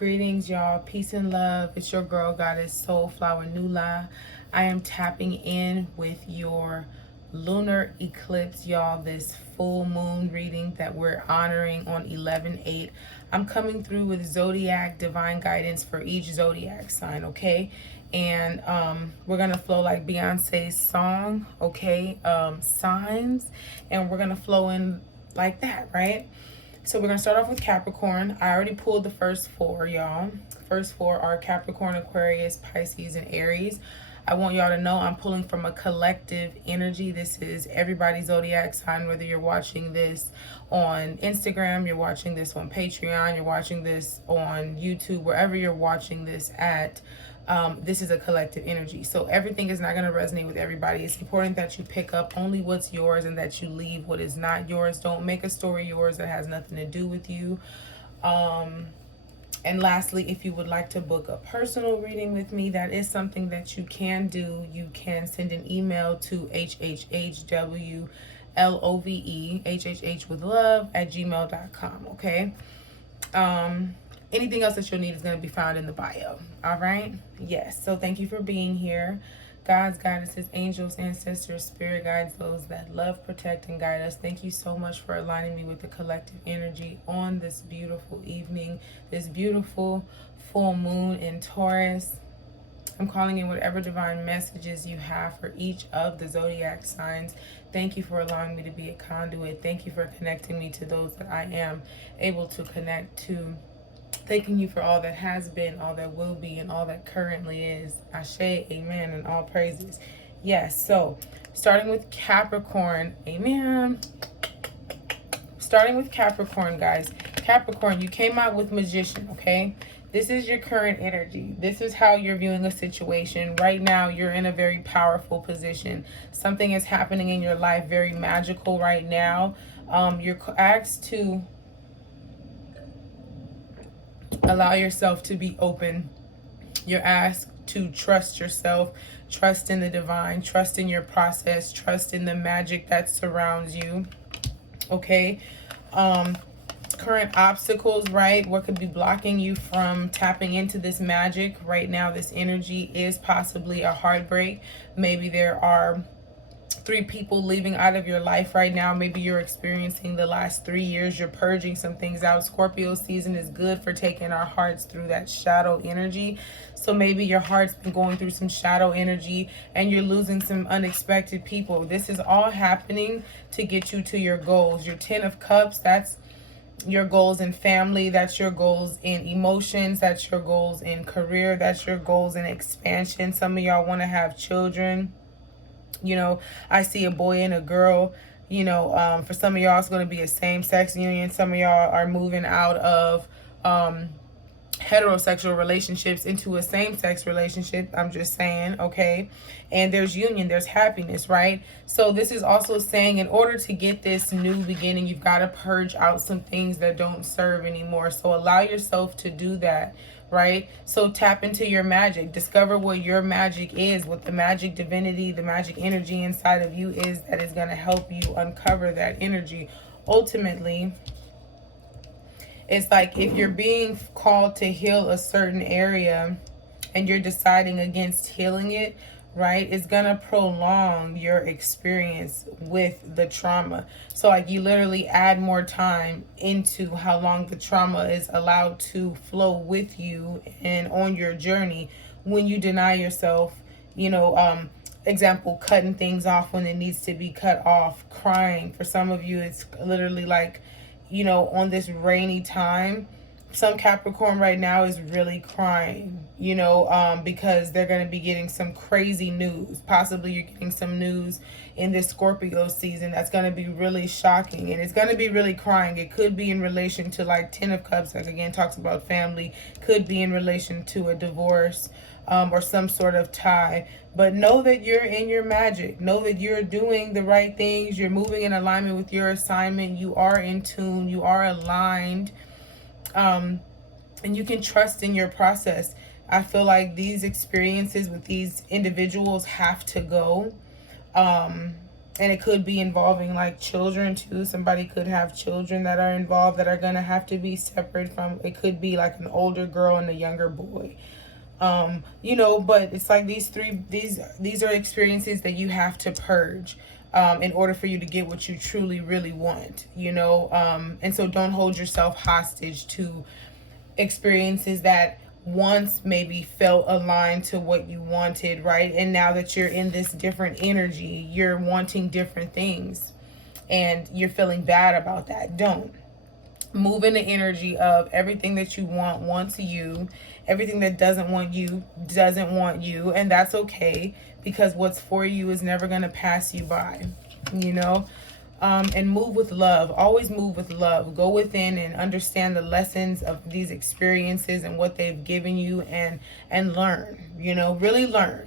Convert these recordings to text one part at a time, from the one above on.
Greetings, y'all. Peace and love. It's your girl, Goddess Soulflower Nula. I am tapping in with your lunar eclipse, y'all. This full moon reading that we're honoring on 11/8. I'm coming through with zodiac divine guidance for each zodiac sign, okay? And we're gonna flow like Beyonce's song, okay? Signs, and we're gonna flow in like that, right? So we're going to start off with Capricorn. I already pulled the first four, y'all. First four are Capricorn, Aquarius, Pisces, and Aries. I want y'all to know I'm pulling from a collective energy. This is everybody's zodiac sign, whether you're watching this on Instagram, you're watching this on Patreon, you're watching this on YouTube, wherever you're watching this at. This is a collective energy. So everything is not going to resonate with everybody. It's important that you pick up only what's yours and that you leave what is not yours. Don't make a story yours that has nothing to do with you. And lastly, if you would like to book a personal reading with me, that is something that you can do. You can send an email to hhhwlove, hhh with love at gmail.com, okay? Anything else that you'll need is going to be found in the bio. All right? Yes. So thank you for being here. God's goddesses, angels, ancestors, spirit guides, those that love, protect, and guide us. Thank you so much for aligning me with the collective energy on this beautiful evening, this beautiful full moon in Taurus. I'm calling in whatever divine messages you have for each of the zodiac signs. Thank you for allowing me to be a conduit. Thank you for connecting me to those that I am able to connect to. Thanking you for all that has been, all that will be, and all that currently is. Ashe, amen, and all praises. Yes, so starting with Capricorn, amen. Starting with Capricorn, guys. Capricorn, you came out with Magician, okay? This is your current energy. This is how you're viewing a situation. Right now, you're in a very powerful position. Something is happening in your life, very magical right now. You're asked to allow yourself to be open. You're asked to trust yourself, trust in the divine, trust in your process, trust in the magic that surrounds you. Okay? Current obstacles, right? What could be blocking you from tapping into this magic right now? This energy is possibly a heartbreak. Maybe there are 3 people leaving out of your life right now. Maybe you're experiencing the last 3 years. You're purging some things out. Scorpio season is good for taking our hearts through that shadow energy. So maybe your heart's been going through some shadow energy and you're losing some unexpected people. This is all happening to get you to your goals. Your 10 of Cups, that's your goals in family, that's your goals in emotions, that's your goals in career, that's your goals in expansion. Some of y'all want to have children. You know, I see a boy and a girl. You know, for some of y'all, it's going to be a same-sex union. Some of y'all are moving out of heterosexual relationships into a same-sex relationship. I'm just saying, okay? And there's union, there's happiness, right? So this is also saying in order to get this new beginning, you've got to purge out some things that don't serve anymore. So allow yourself to do that, right? So tap into your magic. Discover what your magic is, what the magic divinity, the magic energy inside of you is that is going to help you uncover that energy. Ultimately, it's like if you're being called to heal a certain area and you're deciding against healing it, right, it's gonna prolong your experience with the trauma. So like you literally add more time into how long the trauma is allowed to flow with you and on your journey when you deny yourself, you know, example, cutting things off when it needs to be cut off, crying. For some of you, it's literally like, you know, on this rainy time, some Capricorn right now is really crying, you know, because they're going to be getting some crazy news. Possibly you're getting some news in this Scorpio season that's going to be really shocking, and it's going to be really crying. It could be in relation to like 10 of Cups, like again talks about family, could be in relation to a divorce or some sort of tie. But know that you're in your magic. Know that you're doing the right things. You're moving in alignment with your assignment. You are in tune. You are aligned. And you can trust in your process. I feel like these experiences with these individuals have to go. And it could be involving like children too. Somebody could have children that are involved that are going to have to be separate from. It could be like an older girl and a younger boy. You know, but it's like these are experiences that you have to purge in order for you to get what you truly really want, you know. And so don't hold yourself hostage to experiences that once maybe felt aligned to what you wanted, right? And now that you're in this different energy, you're wanting different things and you're feeling bad about that. Don't. Move in the energy of everything that you want wants you. Everything that doesn't want you doesn't want you. And that's okay, because what's for you is never going to pass you by, you know. And move with love. Always move with love. Go within and understand the lessons of these experiences and what they've given you, and learn, you know, really learn,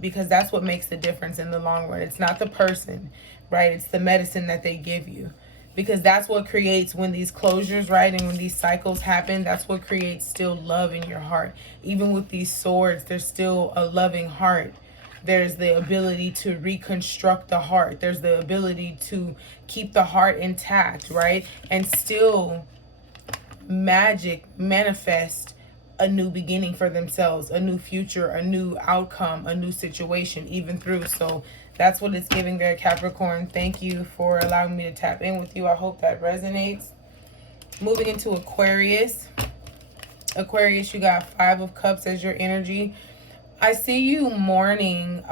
because that's what makes the difference in the long run. It's not the person, right? It's the medicine that they give you, because that's what creates, when these closures, right, and when these cycles happen, that's what creates still love in your heart. Even with these swords, there's still a loving heart. There's the ability to reconstruct the heart. There's the ability to keep the heart intact, right? And still manifest a new beginning for themselves, a new future, a new outcome, a new situation, even through. So that's what it's giving there, Capricorn. Thank you for allowing me to tap in with you. I hope that resonates. Moving into Aquarius. Aquarius, you got 5 of Cups as your energy. I see you mourning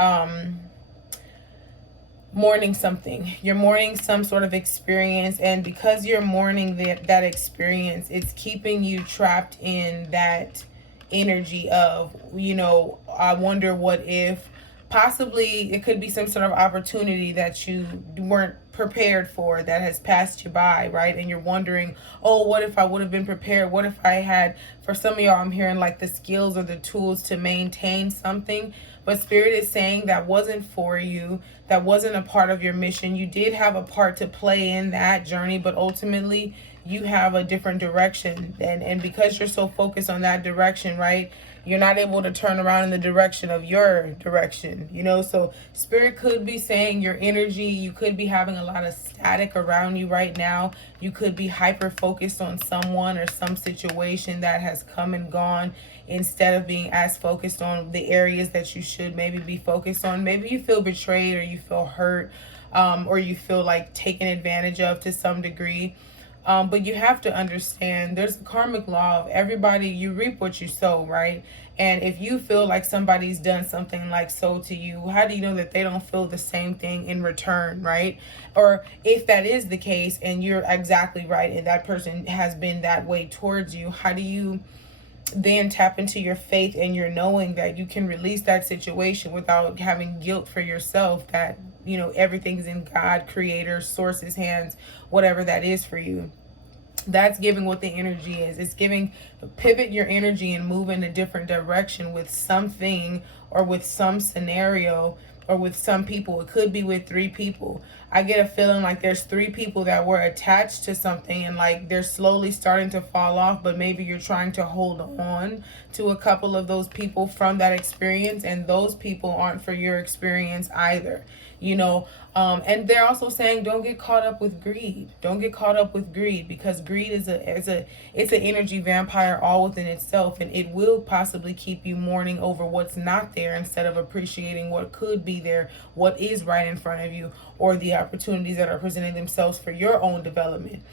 something. You're mourning some sort of experience, and because you're mourning that experience, it's keeping you trapped in that energy of, you know, I wonder what if. Possibly it could be some sort of opportunity that you weren't prepared for, that has passed you by, right? And you're wondering, oh, what if I would have been prepared? What if I had, for some of y'all, I'm hearing like the skills or the tools to maintain something. But Spirit is saying that wasn't for you. That wasn't a part of your mission. You did have a part to play in that journey, but ultimately you have a different direction. And because you're so focused on that direction, right, you're not able to turn around in the direction of your direction, you know. So Spirit could be saying your energy, you could be having a lot of static around you right now. You could be hyper focused on someone or some situation that has come and gone, instead of being as focused on the areas that you should maybe be focused on. Maybe you feel betrayed, or you feel hurt, or you feel like taken advantage of to some degree. But you have to understand, there's a karmic law of everybody, you reap what you sow, right? And if you feel like somebody's done something like so to you, how do you know that they don't feel the same thing in return, right? Or if that is the case and you're exactly right and that person has been that way towards you, how do you then tap into your faith and your knowing that you can release that situation without having guilt for yourself, that, you know, everything's in God, Creator, Source's hands, whatever that is for you. That's giving what the energy is. It's giving, pivot your energy and move in a different direction with something, or with some scenario, or with some people. It could be with 3 people. I get a feeling like there's 3 people that were attached to something, and like they're slowly starting to fall off, but maybe you're trying to hold on to a couple of those people from that experience, and those people aren't for your experience either, you know. And they're also saying, don't get caught up with greed. Don't get caught up with greed, because greed is an energy vampire all within itself, and it will possibly keep you mourning over what's not there instead of appreciating what could be there, what is right in front of you, or the opportunities that are presenting themselves for your own development.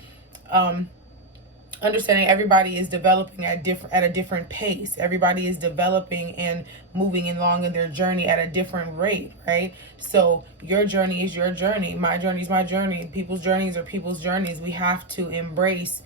Understanding everybody is developing at a different pace. Everybody is developing and moving along in their journey at a different rate, right? So your journey is your journey. My journey is my journey. People's journeys are people's journeys. We have to embrace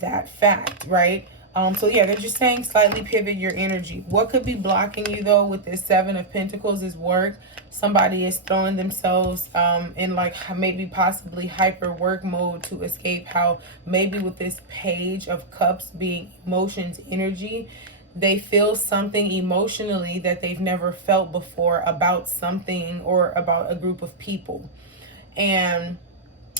that fact, right? So yeah, they're just saying slightly pivot your energy. What could be blocking you though with this 7 of Pentacles is work. Somebody is throwing themselves in like maybe possibly hyper work mode to escape how maybe with this Page of Cups being emotions energy, they feel something emotionally that they've never felt before about something or about a group of people. And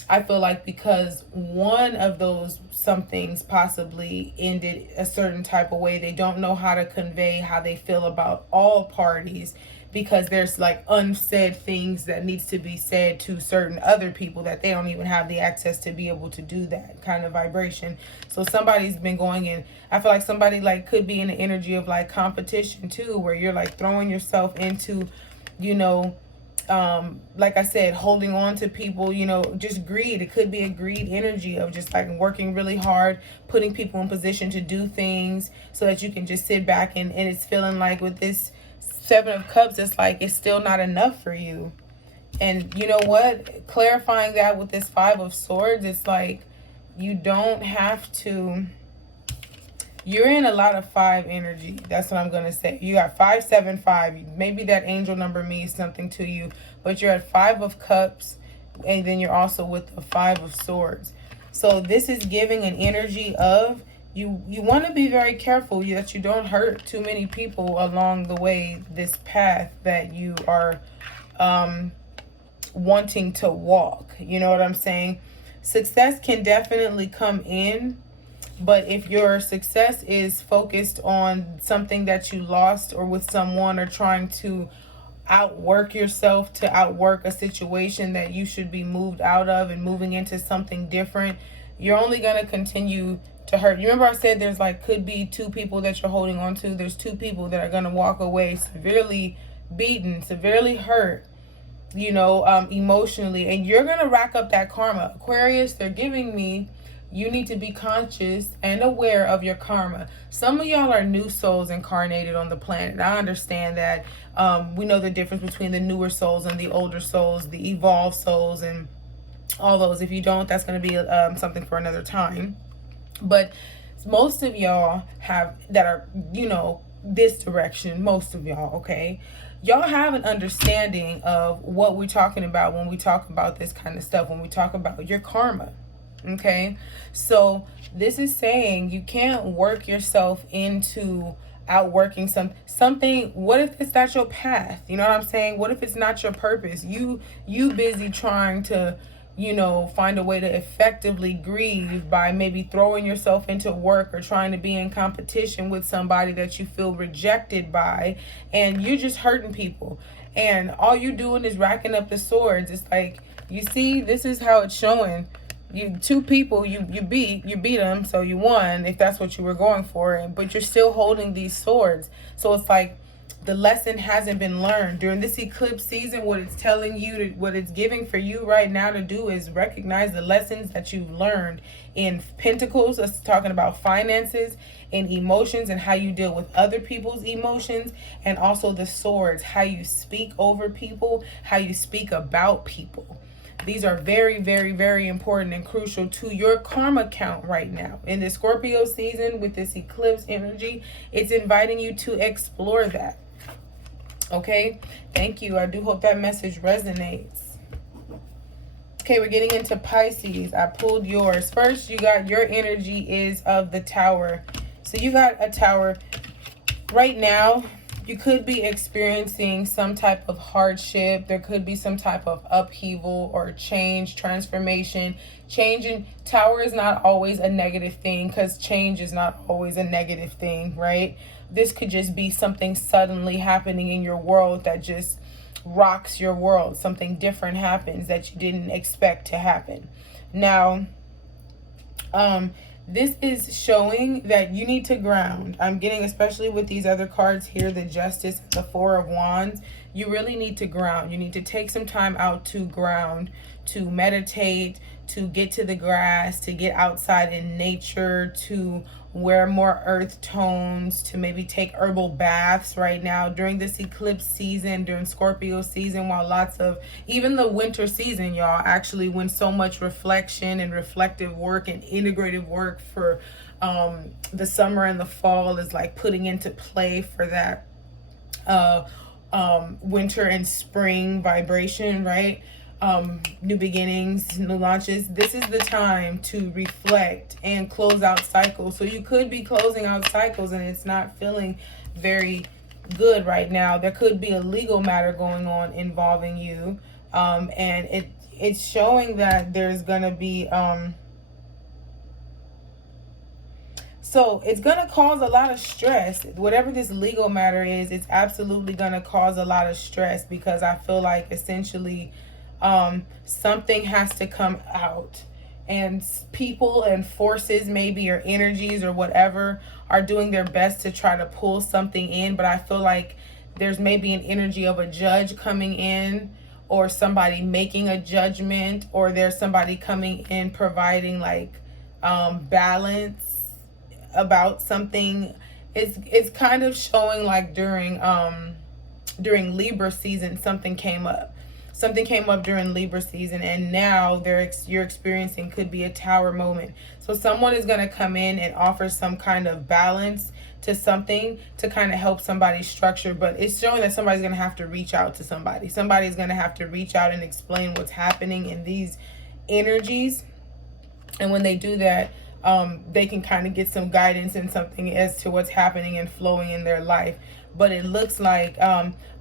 I feel like because one of those somethings possibly ended a certain type of way, they don't know how to convey how they feel about all parties. because there's like unsaid things that needs to be said to certain other people that they don't even have the access to be able to do that kind of vibration. So somebody's been going in, I feel like somebody like could be in the energy of like competition too, where you're like throwing yourself into, you know, like I said, holding on to people, you know, just greed. It could be a greed energy of just like working really hard, putting people in position to do things so that you can just sit back, and it's feeling like with this Seven of Cups, it's like it's still not enough for you. And you know what? Clarifying that with this Five of Swords, it's like you don't have to. You're in a lot of 5 energy. That's what I'm going to say. You got 575. Maybe that angel number means something to you. But you're at 5 of Cups. And then you're also with the 5 of Swords. So this is giving an energy of you want to be very careful that you don't hurt too many people along the way, this path that you are wanting to walk. You know what I'm saying? Success can definitely come in. But if your success is focused on something that you lost, or with someone, or trying to outwork yourself to outwork a situation that you should be moved out of and moving into something different, you're only going to continue to hurt. You remember I said there's like could be 2 people that you're holding on to. There's 2 people that are going to walk away severely beaten, severely hurt, you know, emotionally. And you're going to rack up that karma. Aquarius, they're giving me, you need to be conscious and aware of your karma. Some of y'all are new souls incarnated on the planet. I understand that. We know the difference between the newer souls and the older souls, the evolved souls, and all those. If you don't, that's going to be something for another time. But most of y'all have, that are, you know, this direction, most of y'all, okay? Y'all have an understanding of what we're talking about when we talk about this kind of stuff, when we talk about your karma. Okay, so this is saying you can't work yourself into outworking something. What if it's not your path? You know what I'm saying? What if it's not your purpose? You busy trying to, you know, find a way to effectively grieve by maybe throwing yourself into work, or trying to be in competition with somebody that you feel rejected by, and you're just hurting people, and all you're doing is racking up the swords. It's like, you see, this is how it's showing. You 2 people, you beat them, so you won if that's what you were going for, but you're still holding these swords. So it's like the lesson hasn't been learned during this eclipse season. What it's telling you to, what it's giving for you right now to do, is recognize the lessons that you've learned in Pentacles. That's talking about finances and emotions, and how you deal with other people's emotions, and also the swords, how you speak over people, how you speak about people. These are very, very, very important and crucial to your karma count right now. In the Scorpio season, with this eclipse energy, it's inviting you to explore that. Okay? Thank you. I do hope that message resonates. Okay, we're getting into Pisces. I pulled yours. First, you got your energy is of the Tower. So you got a Tower. Right now, you could be experiencing some type of hardship. There could be some type of upheaval or change, transformation. Change in Tower is not always a negative thing, because change is not always a negative thing, right? This could just be something suddenly happening in your world that just rocks your world. Something different happens that you didn't expect to happen. Now, this is showing that you need to ground. I'm getting, especially with these other cards here, the Justice, the Four of Wands, you really need to ground. You need to take some time out to ground, to meditate, to get to the grass, to get outside in nature, to wear more earth tones, to maybe take herbal baths right now during this eclipse season, during Scorpio season, while lots of, even the winter season, y'all, actually, when so much reflection and reflective work and integrative work for the summer and the fall is like putting into play for that winter and spring vibration, right? New beginnings, new launches. This is the time to reflect and close out cycles. So you could be closing out cycles and it's not feeling very good right now. There could be a legal matter going on involving you, and it's showing that there's gonna be So it's going to cause a lot of stress. Whatever this legal matter is, it's absolutely going to cause a lot of stress, because I feel like essentially something has to come out. And people and forces, maybe, or energies or whatever, are doing their best to try to pull something in. But I feel like there's maybe an energy of a judge coming in, or somebody making a judgment, or there's somebody coming in providing like balance about something. It's kind of showing like during Libra season, something came up during Libra season, and now you're experiencing, could be a tower moment. So someone is going to come in and offer some kind of balance to something to kind of help somebody structure, but it's showing that somebody's going to have to reach out to somebody. Somebody's going to have to reach out and explain what's happening in these energies. And when they do that, they can kind of get some guidance and something as to what's happening and flowing in their life. But it looks like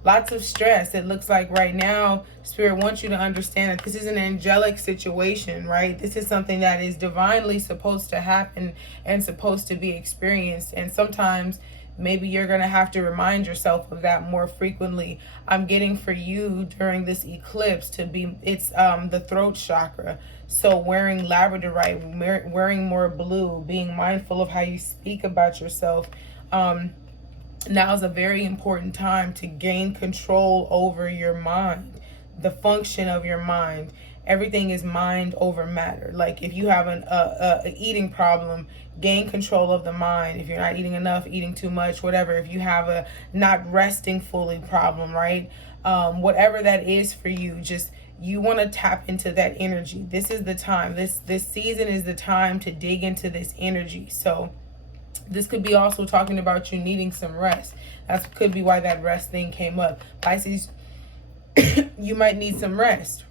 lots of stress. It looks like right now, Spirit wants you to understand that this is an angelic situation, right? This is something that is divinely supposed to happen and supposed to be experienced. And sometimes maybe you're going to have to remind yourself of that more frequently. I'm getting for you during this eclipse to be, it's the throat chakra. So wearing labradorite, wearing more blue, being mindful of how you speak about yourself. Now is a very important time to gain control over your mind, the function of your mind. Everything is mind over matter. Like if you have an eating problem, gain control of the mind. If you're not eating enough, eating too much, whatever. If you have a not resting fully problem, right? Whatever that is for you, just you want to tap into that energy. This is the time. This season is the time to dig into this energy. So this could be also talking about you needing some rest. That could be why that rest thing came up. Pisces, you might need some rest.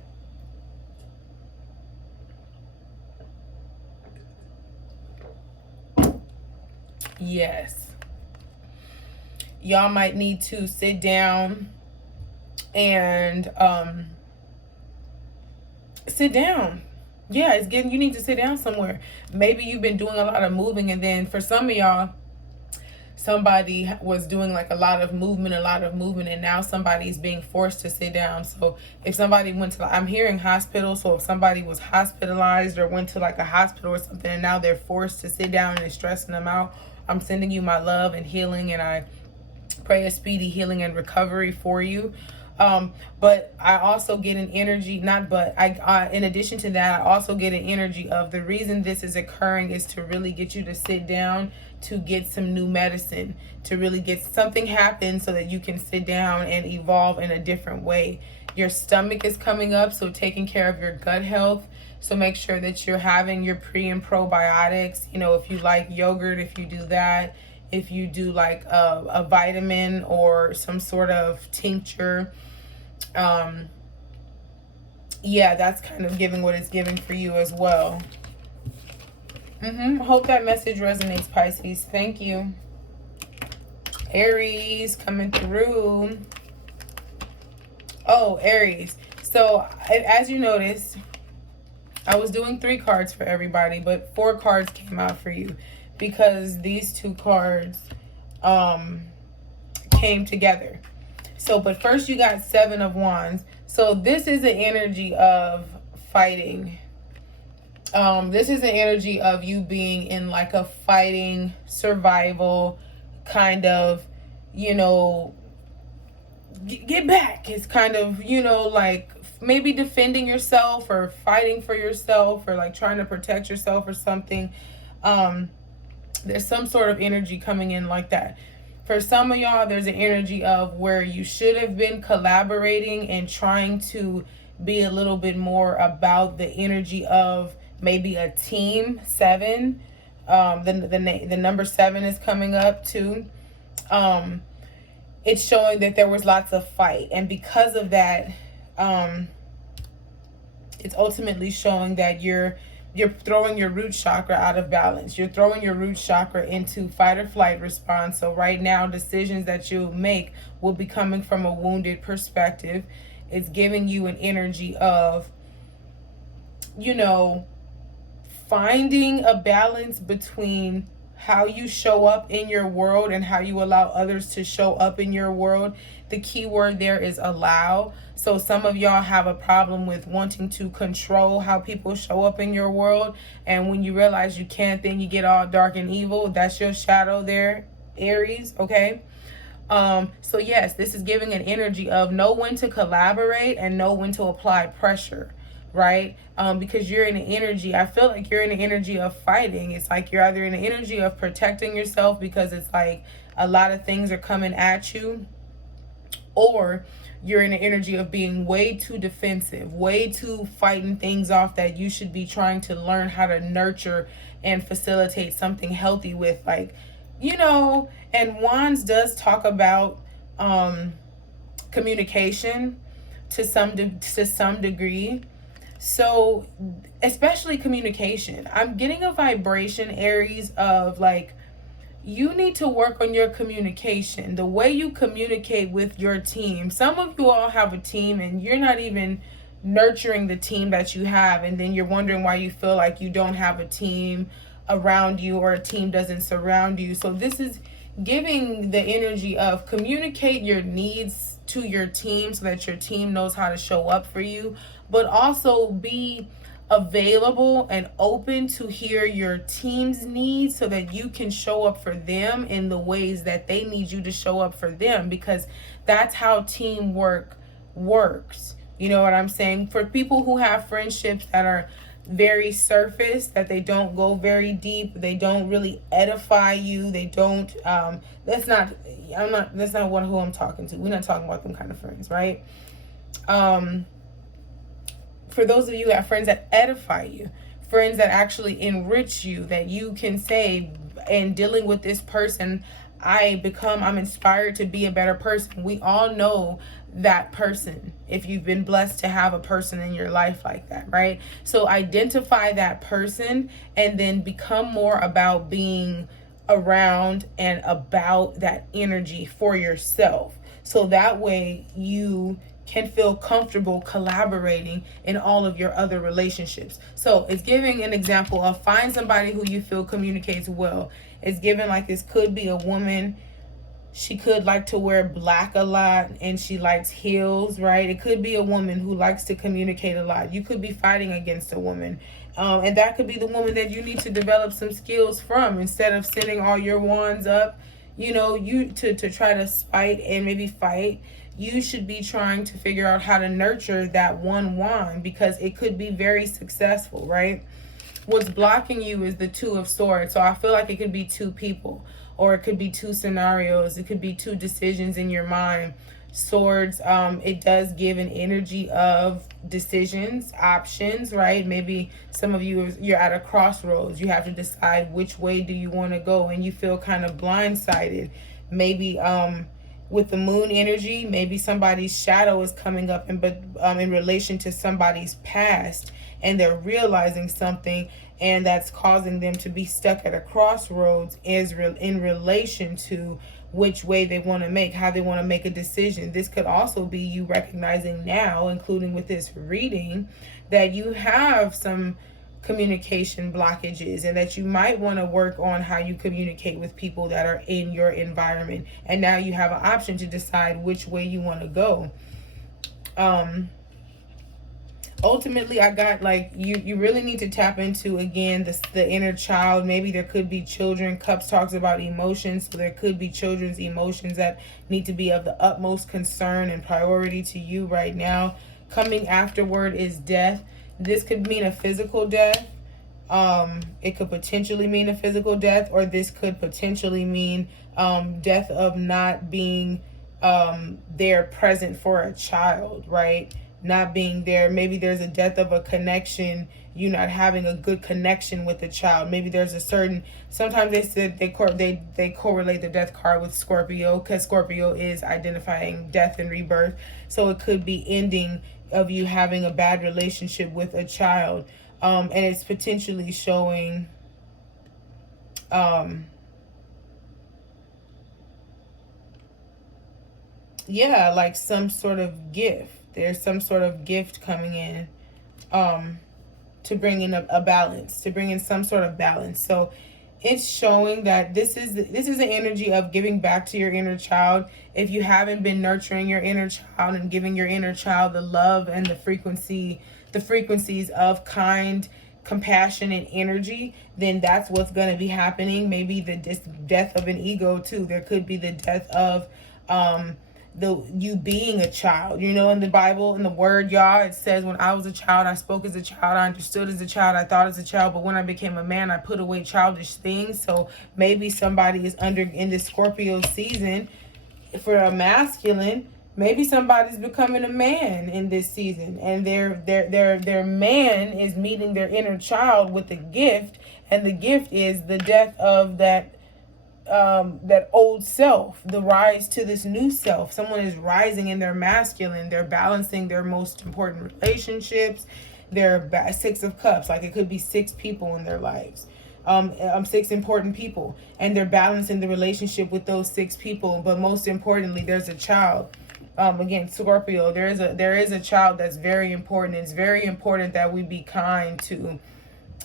Yes. Y'all might need to sit down and sit down. Yeah, it's getting, you need to sit down somewhere. Maybe you've been doing a lot of moving, and then for some of y'all, somebody was doing like a lot of movement, and now somebody's being forced to sit down. So if somebody went to, I'm hearing hospital, so if somebody was hospitalized or went to like a hospital or something, and now they're forced to sit down and it's stressing them out, I'm sending you my love and healing, and I pray a speedy healing and recovery for you. But I also get an energy, in addition to that, I also get an energy of the reason this is occurring is to really get you to sit down, to get some new medicine, to really get something happen so that you can sit down and evolve in a different way. Your stomach is coming up, so taking care of your gut health. So make sure that you're having your pre and probiotics. You know, if you like yogurt, if you do that, if you do like a vitamin or some sort of tincture, yeah, that's kind of giving what it's giving for you as well. Hope that message resonates, Pisces. Thank you. Aries coming through. Oh, Aries. So as you noticed, I was doing 3 cards for everybody, but 4 cards came out for you because these 2 cards came together. So, but first you got 7 of Wands. So this is the energy of fighting. This is the energy of you being in like a fighting, survival kind of, you know, get back. It's kind of, you know, like maybe defending yourself or fighting for yourself or like trying to protect yourself or something. There's some sort of energy coming in like that. For some of y'all, there's an energy of where you should have been collaborating and trying to be a little bit more about the energy of maybe a team. 7. The number 7 is coming up too. It's showing that there was lots of fight. And because of that, it's ultimately showing that you're throwing your root chakra out of balance. You're throwing your root chakra into fight or flight response. So right now, decisions that you make will be coming from a wounded perspective. It's giving you an energy of, you know, finding a balance between how you show up in your world and how you allow others to show up in your world. The key word there is allow. So some of y'all have a problem with wanting to control how people show up in your world. And when you realize you can't, then you get all dark and evil. That's your shadow there, Aries, okay? So yes, this is giving an energy of know when to collaborate and know when to apply pressure, right? Because you're in an energy, I feel like you're in an energy of fighting. It's like you're either in an energy of protecting yourself because it's like a lot of things are coming at you, or you're in an energy of being way too defensive, way too fighting things off that you should be trying to learn how to nurture and facilitate something healthy with, like, you know. And Wands does talk about communication to some degree. So especially communication, I'm getting a vibration, Aries, of like, you need to work on your communication, the way you communicate with your team. Some of you all have a team and you're not even nurturing the team that you have, and then you're wondering why you feel like you don't have a team around you or a team doesn't surround you. So this is giving the energy of communicate your needs to your team so that your team knows how to show up for you, but also be available and open to hear your team's needs so that you can show up for them in the ways that they need you to show up for them, because that's how teamwork works. You know what I'm saying? For people who have friendships that are very surface, that they don't go very deep, they don't really edify you, they don't that's not who I'm talking to. We're not talking about them kind of friends, right? For those of you who have friends that edify you, friends that actually enrich you, that you can say, in dealing with this person, I'm inspired to be a better person. We all know that person, if you've been blessed to have a person in your life like that, right? So identify that person and then become more about being around and about that energy for yourself. So that way you can feel comfortable collaborating in all of your other relationships. So it's giving an example of find somebody who you feel communicates well. It's given like this could be a woman. She could like to wear black a lot and she likes heels, right? It could be a woman who likes to communicate a lot. You could be fighting against a woman. And that could be the woman that you need to develop some skills from, instead of sending all your wands up, you know, you to try to spite and maybe fight. You should be trying to figure out how to nurture that one wand, because it could be very successful, right? What's blocking you is the Two of Swords. So I feel like it could be two people, or it could be two scenarios. It could be two decisions in your mind. Swords, it does give an energy of decisions, options, right? Maybe some of you, you're at a crossroads. You have to decide which way do you want to go, and you feel kind of blindsided. Maybe with the moon energy, maybe somebody's shadow is coming up in relation to somebody's past, and they're realizing something, and that's causing them to be stuck at a crossroads in relation to which way they want to make, how they want to make a decision. This could also be you recognizing now, including with this reading, that you have some communication blockages and that you might want to work on how you communicate with people that are in your environment. And now you have an option to decide which way you want to go. Ultimately, I got like you really need to tap into, again, the inner child. Maybe there could be children. Cups talks about emotions, so there could be children's emotions that need to be of the utmost concern and priority to you right now. Coming afterward is death. This could mean a physical death. It could potentially mean a physical death, or this could potentially mean death of not being there present for a child, right? Not being there. Maybe there's a death of a connection, you not having a good connection with the child. Maybe there's a certain, sometimes they said they correlate the death card with Scorpio, because Scorpio is identifying death and rebirth. So it could be ending of you having a bad relationship with a child, and it's potentially showing yeah, like some sort of gift. There's some sort of gift coming in to bring in a balance, to bring in some sort of balance. So it's showing that this is an energy of giving back to your inner child. If you haven't been nurturing your inner child and giving your inner child the love and the frequencies of kind, compassion, and energy, then that's what's going to be happening. Maybe the death of an ego too. There could be the death of you being a child. You know, in the Bible, in the word, y'all, it says, when I was a child, I spoke as a child, I understood as a child, I thought as a child, but when I became a man, I put away childish things. So maybe somebody is in this Scorpio season for a masculine. Maybe somebody's becoming a man in this season, and their man is meeting their inner child with a gift, and the gift is the death of that old self, the rise to this new self. Someone is rising in their masculine. They're balancing their most important relationships. They're Six of Cups. Like, it could be 6 people in their lives. 6 important people, and they're balancing the relationship with those 6 people. But most importantly, there's a child. Again, Scorpio, there is a child that's very important. It's very important that we be kind to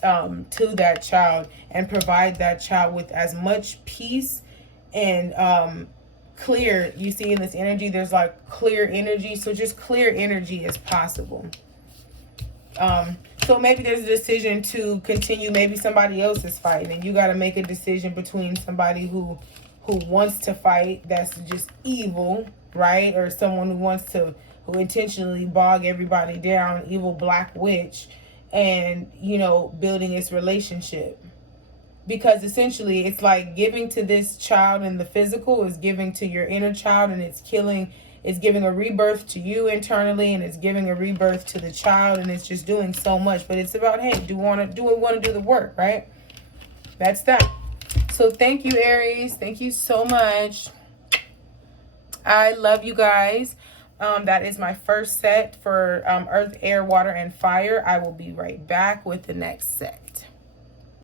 that child and provide that child with as much peace and clear. You see in this energy, there's like clear energy, so just clear energy as possible. So maybe there's a decision to continue. Maybe somebody else is fighting, and you got to make a decision between somebody who wants to fight, that's just evil, right? Or someone who intentionally bog everybody down, evil black witch, and, you know, building this relationship. Because essentially it's like giving to this child in the physical is giving to your inner child, and it's giving a rebirth to you internally, and it's giving a rebirth to the child, and it's just doing so much. But it's about, hey, do we want to do the work, right? That's that. So thank you, Aries. Thank you so much. I love you guys. That is my first set for Earth, Air, Water, and Fire. I will be right back with the next set.